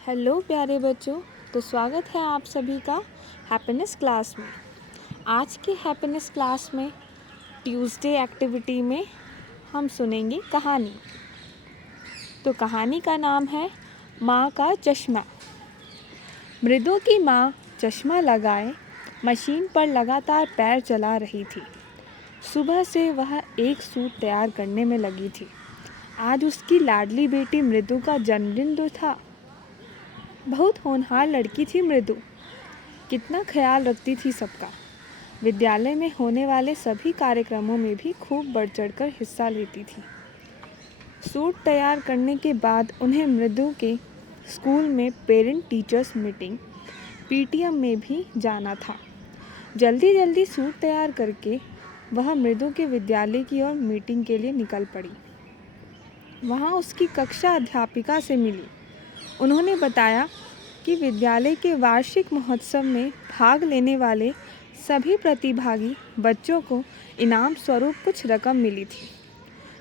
Hello प्यारे बच्चों। तो स्वागत है आप सभी का हैप्पीनेस क्लास में। आज की हैप्पीनेस क्लास में ट्यूसडे एक्टिविटी में हम सुनेंगे कहानी। तो कहानी का नाम है माँ का चश्मा। मृदु की माँ चश्मा लगाए मशीन पर लगातार पैर चला रही थी। सुबह से वह एक सूट तैयार करने में लगी थी। आज उसकी लाडली बेटी मृदु का जन्मदिन तो था। बहुत होनहार लड़की थी मृदु। कितना ख्याल रखती थी सबका। विद्यालय में होने वाले सभी कार्यक्रमों में भी खूब बढ़ चढ़कर हिस्सा लेती थी। सूट तैयार करने के बाद उन्हें मृदु के स्कूल में पेरेंट टीचर्स मीटिंग पीटीएम में भी जाना था। जल्दी जल्दी सूट तैयार करके वह मृदु के विद्यालय की ओर मीटिंग के लिए निकल पड़ी। वहाँ उसकी कक्षा अध्यापिका से मिली। उन्होंने बताया कि विद्यालय के वार्षिक महोत्सव में भाग लेने वाले सभी प्रतिभागी बच्चों को इनाम स्वरूप कुछ रकम मिली थी।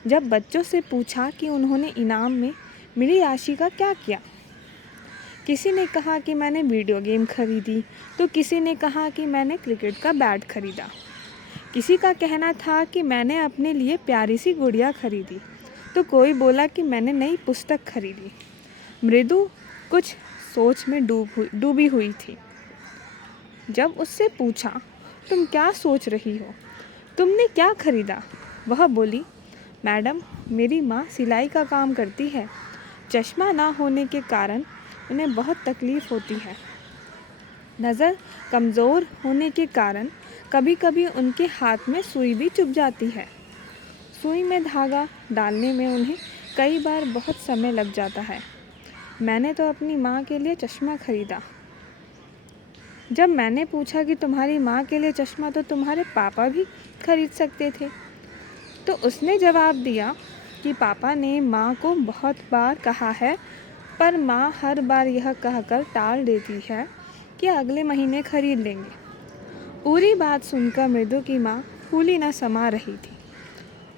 जब बच्चों से पूछा कि उन्होंने इनाम में मिली राशि का क्या किया, किसी ने कहा कि मैंने वीडियो गेम खरीदी, तो किसी ने कहा कि मैंने क्रिकेट का बैट खरीदा। किसी का कहना था कि मैंने अपने लिए प्यारी सी गुड़िया खरीदी, तो कोई बोला कि मैंने नई पुस्तक खरीदी। मृदु कुछ सोच में डूबी हुई थी। जब उससे पूछा, तुम क्या सोच रही हो, तुमने क्या खरीदा, वह बोली, मैडम मेरी माँ सिलाई का काम करती है। चश्मा ना होने के कारण उन्हें बहुत तकलीफ़ होती है। नज़र कमज़ोर होने के कारण कभी कभी उनके हाथ में सुई भी चुभ जाती है। सुई में धागा डालने में उन्हें कई बार बहुत समय लग जाता है। मैंने तो अपनी माँ के लिए चश्मा खरीदा। जब मैंने पूछा कि तुम्हारी माँ के लिए चश्मा तो तुम्हारे पापा भी खरीद सकते थे, तो उसने जवाब दिया कि पापा ने माँ को बहुत बार कहा है, पर माँ हर बार यह कहकर टाल देती है कि अगले महीने खरीद लेंगे। पूरी बात सुनकर मृदु की माँ फूली न समा रही थी।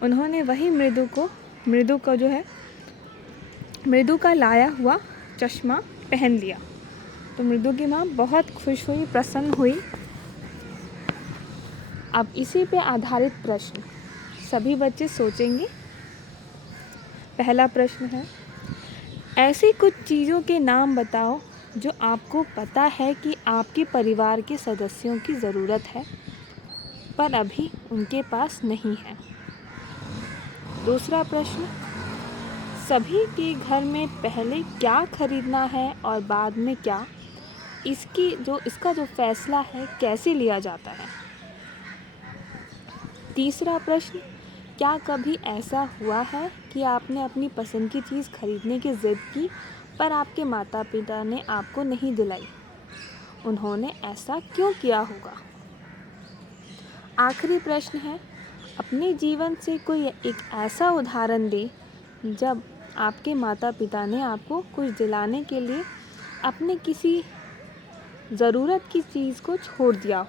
उन्होंने वही मृदु का लाया हुआ चश्मा पहन लिया। तो मृदु की माँ बहुत खुश हुई, प्रसन्न हुई। अब इसी पे आधारित प्रश्न सभी बच्चे सोचेंगे। पहला प्रश्न है, ऐसी कुछ चीज़ों के नाम बताओ जो आपको पता है कि आपके परिवार के सदस्यों की ज़रूरत है, पर अभी उनके पास नहीं है। दूसरा प्रश्न, सभी के घर में पहले क्या खरीदना है और बाद में क्या, इसका जो फैसला है कैसे लिया जाता है। तीसरा प्रश्न, क्या कभी ऐसा हुआ है कि आपने अपनी पसंद की चीज़ खरीदने की ज़िद की, पर आपके माता पिता ने आपको नहीं दिलाई? उन्होंने ऐसा क्यों किया होगा? आखिरी प्रश्न है, अपने जीवन से कोई एक ऐसा उदाहरण दे जब आपके माता पिता ने आपको कुछ दिलाने के लिए अपने किसी ज़रूरत की चीज़ को छोड़ दिया हो।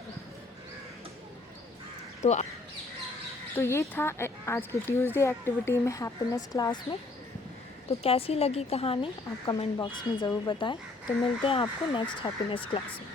तो ये था आज की ट्यूसडे एक्टिविटी में हैप्पीनेस क्लास में। तो कैसी लगी कहानी आप कमेंट बॉक्स में ज़रूर बताएं। तो मिलते हैं आपको नेक्स्ट हैप्पीनेस क्लास में।